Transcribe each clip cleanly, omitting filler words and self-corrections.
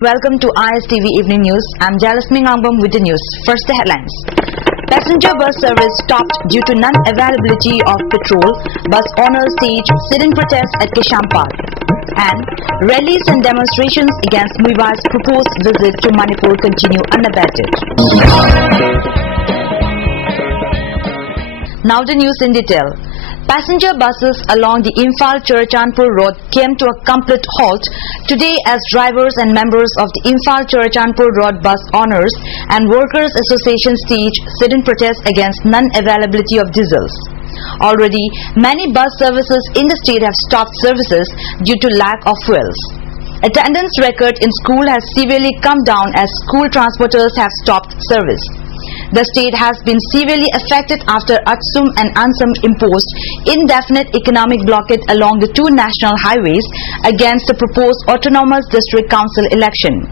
Welcome to ISTV Evening News. I'm Jalasmine Angbam with the news. First, the headlines. Passenger bus service stopped due to non-availability of petrol. Bus owners stage sit-in protest at Kishampar. And rallies and demonstrations against Muiva's proposed visit to Manipur continue unabated. Now the news in detail. Passenger buses along the Imphal-Churachandpur road came to a complete halt today as drivers and members of the Imphal-Churachandpur road bus owners and workers association staged sit-in protest against non-availability of diesels. Already, many bus services in the state have stopped services due to lack of fuels. Attendance record in school has severely come down as school transporters have stopped service. The state has been severely affected after Atsum and Ansam imposed indefinite economic blockade along the two national highways against the proposed Autonomous District Council election.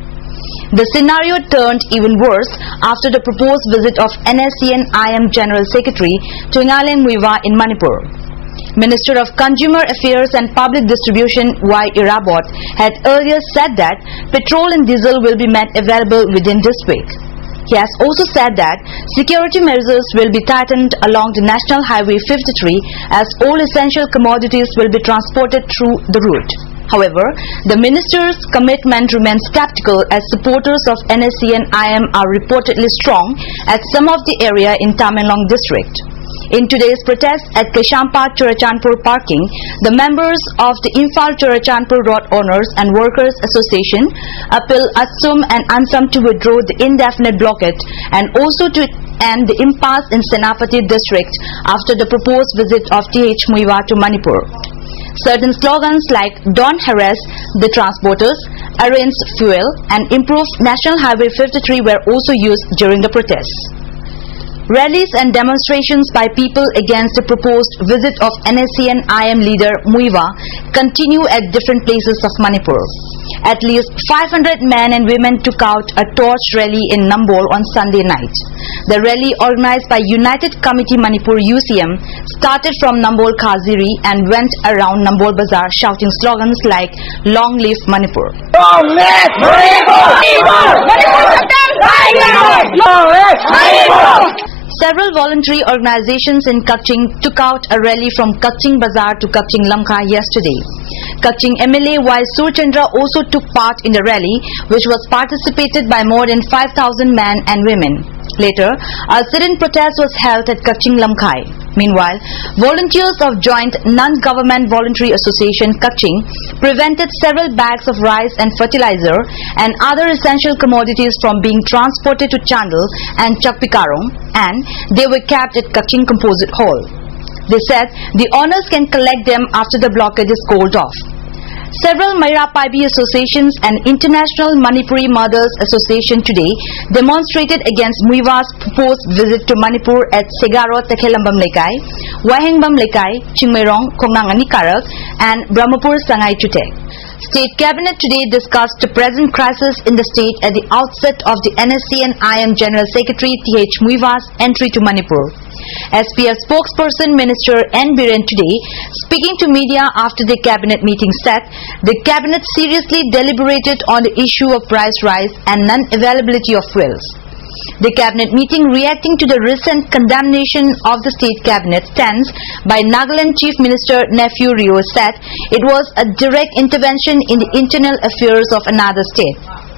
The scenario turned even worse after the proposed visit of NSCN-IM General Secretary Tuingaleng Muiva in Manipur. Minister of Consumer Affairs and Public Distribution Y. Irabot had earlier said that petrol and diesel will be made available within this week. He has also said that security measures will be tightened along the National Highway 53 as all essential commodities will be transported through the route. However, the minister's commitment remains skeptical as supporters of NSCN-IM are reportedly strong at some of the area in Tamenglong district. In today's protest at Kishampar-Churachandpur parking, the members of the Imphal-Churachandpur Road Owners and Workers Association appeal Atsum and Ansam to withdraw the indefinite blockade and also to end the impasse in Senapati district after the proposed visit of TH Muiva to Manipur. Certain slogans like "Don't harass the transporters," "Arrange fuel," and "Improve National Highway 53" were also used during the protests. Rallies and demonstrations by people against the proposed visit of NSCN-IM leader Muiva continue at different places of Manipur. At least 500 men and women took out a torch rally in Nambol on Sunday night. The rally, organized by United Committee Manipur UCM, started from Nambol Khaziri and went around Nambol Bazaar shouting slogans like "Long live Manipur." Long live Manipur! Long live Manipur! Several voluntary organizations in Kaching took out a rally from Kaching Bazaar to Kaching Lamkha yesterday. Kaching MLA Y. Surchandra also took part in the rally, which was participated by more than 5,000 men and women. Later, a sit-in protest was held at Kaching Lamkhai. Meanwhile, volunteers of Joint Non-Government Voluntary Association Kaching prevented several bags of rice and fertilizer and other essential commodities from being transported to Chandal and Chakpikarong, and they were kept at Kaching Composite Hall. They said the owners can collect them after the blockade is called off. Several Maira Paibi associations and International Manipuri Mothers Association today demonstrated against Muiva's proposed visit to Manipur at Segaro Tekhelambam Lekai, Wahengbam Lekai, Chingmairong, Kongnangani Karak, and Brahmapur Sangai Chutek. State Cabinet today discussed the present crisis in the state at the outset of the NSCN-IM General Secretary TH Muiva's entry to Manipur. SPF spokesperson Minister N. Biren today, speaking to media after the cabinet meeting, said the cabinet seriously deliberated on the issue of price rise and non-availability of fuels. The cabinet meeting, reacting to the recent condemnation of the state cabinet stance by Nagaland Chief Minister Nephew Rio, said it was a direct intervention in the internal affairs of another state.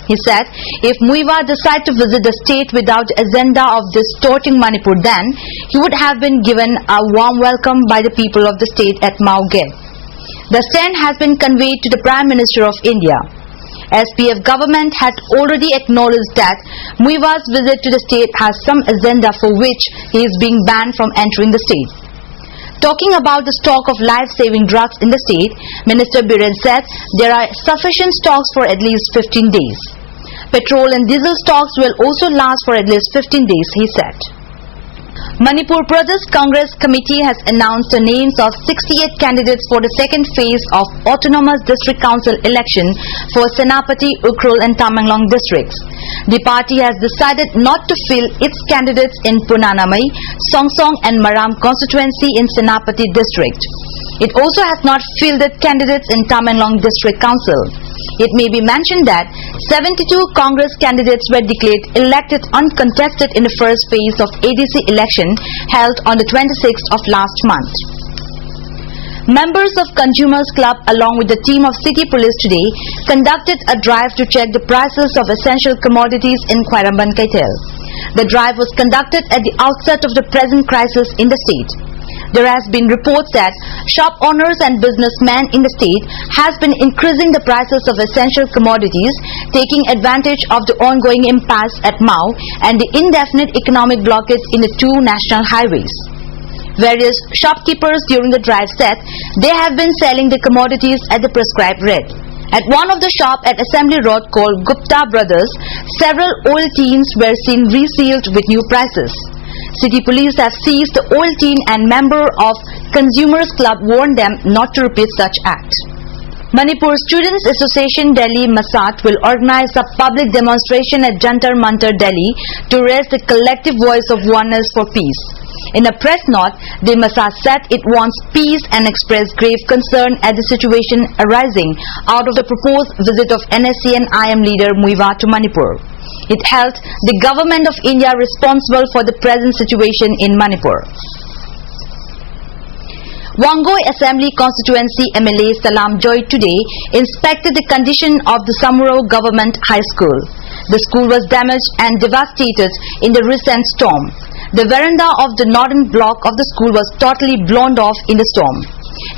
He said if Muiva decided to visit the state without the agenda of distorting Manipur, then he would have been given a warm welcome by the people of the state at Mao Gate. The stand has been conveyed to the Prime Minister of India. SPF government had already acknowledged that Muiva's visit to the state has some agenda for which he is being banned from entering the state. Talking about the stock of life-saving drugs in the state, Minister Biren said there are sufficient stocks for at least 15 days. Petrol and diesel stocks will also last for at least 15 days, he said. Manipur Pradesh Congress Committee has announced the names of 68 candidates for the second phase of Autonomous District Council election for Senapati, Ukhrul and Tamenglong districts. The party has decided not to fill its candidates in Punanamai, Songsong and Maram constituency in Senapati district. It also has not fielded candidates in Tamenglong District Council. It may be mentioned that 72 Congress candidates were declared elected uncontested in the first phase of ADC election held on the 26th of last month. Members of Consumers Club along with the team of City Police today conducted a drive to check the prices of essential commodities in Khairamban Kaitel. The drive was conducted at the outset of the present crisis in the state. There has been reports that shop owners and businessmen in the state has been increasing the prices of essential commodities, taking advantage of the ongoing impasse at Mau and the indefinite economic blockage in the two national highways. Various shopkeepers during the drive said they have been selling the commodities at the prescribed rate. At one of the shop at Assembly Road called Gupta Brothers, several old tins were seen resealed with new prices. City Police have seized the old tin and member of Consumers Club warned them not to repeat such act. Manipur Students Association Delhi Masat will organize a public demonstration at Jantar Mantar Delhi to raise the collective voice of oneness for peace. In a press note, the Masat said it wants peace and expressed grave concern at the situation arising out of the proposed visit of NSC and IM leader Muiva to Manipur. It held the government of India responsible for the present situation in Manipur. Wangoi Assembly Constituency MLA Salam Joy today inspected the condition of the Samuro Government High School. The school was damaged and devastated in the recent storm. The veranda of the northern block of the school was totally blown off in the storm.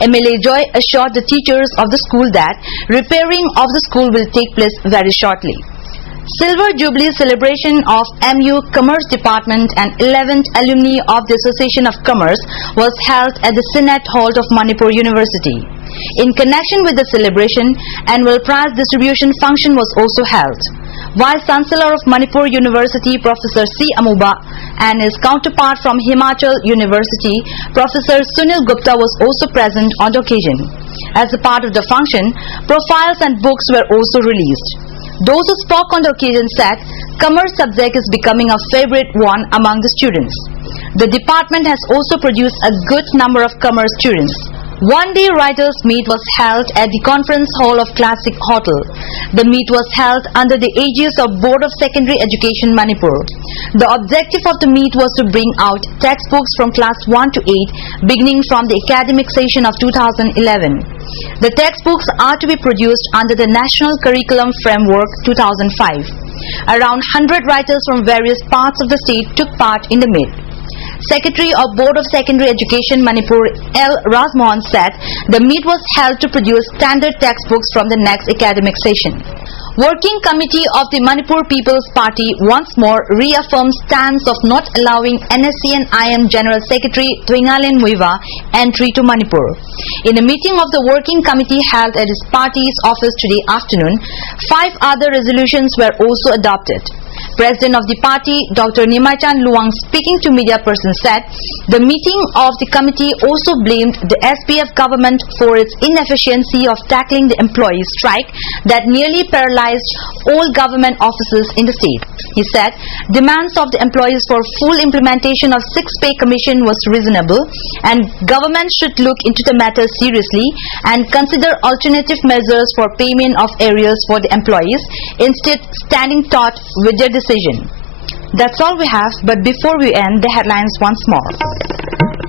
MLA Joy assured the teachers of the school that repairing of the school will take place very shortly. Silver Jubilee celebration of MU Commerce Department and 11th alumni of the Association of Commerce was held at the Senate Hall of Manipur University. In connection with the celebration, annual prize distribution function was also held. Vice Chancellor of Manipur University Professor C. Amuba and his counterpart from Himachal University Professor Sunil Gupta was also present on the occasion. As a part of the function, profiles and books were also released. Those who spoke on the occasion said commerce subject is becoming a favorite one among the students. The department has also produced a good number of commerce students. One-day writers' meet was held at the conference hall of Classic Hotel. The meet was held under the aegis of Board of Secondary Education Manipur. The objective of the meet was to bring out textbooks from class 1 to 8 beginning from the academic session of 2011. The textbooks are to be produced under the National Curriculum Framework 2005. Around 100 writers from various parts of the state took part in the meet. Secretary of Board of Secondary Education Manipur L. Rajmohan said the meet was held to produce standard textbooks from the next academic session. Working Committee of the Manipur People's Party once more reaffirmed stance of not allowing NSC and IM General Secretary Twingalin Muiva entry to Manipur. In a meeting of the Working Committee held at his party's office today afternoon, 5 other resolutions were also adopted. President of the party, Dr. Nimaichan Luang, speaking to media persons, said the meeting of the committee also blamed the SPF government for its inefficiency of tackling the employees' strike that nearly paralyzed all government offices in the state. He said demands of the employees for full implementation of 6-pay commission was reasonable and government should look into the matter seriously and consider alternative measures for payment of arrears for the employees instead standing taut with their decision. That's all we have, but before we end, the headlines once more.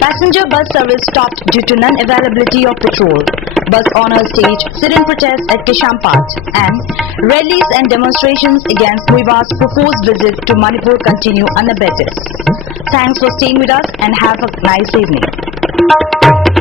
Passenger bus service stopped due to non-availability of petrol. Bus owners stage sit-in protest at Kishampat. And rallies and demonstrations against Muiva's proposed visit to Manipur continue unabated. Thanks for staying with us and have a nice evening.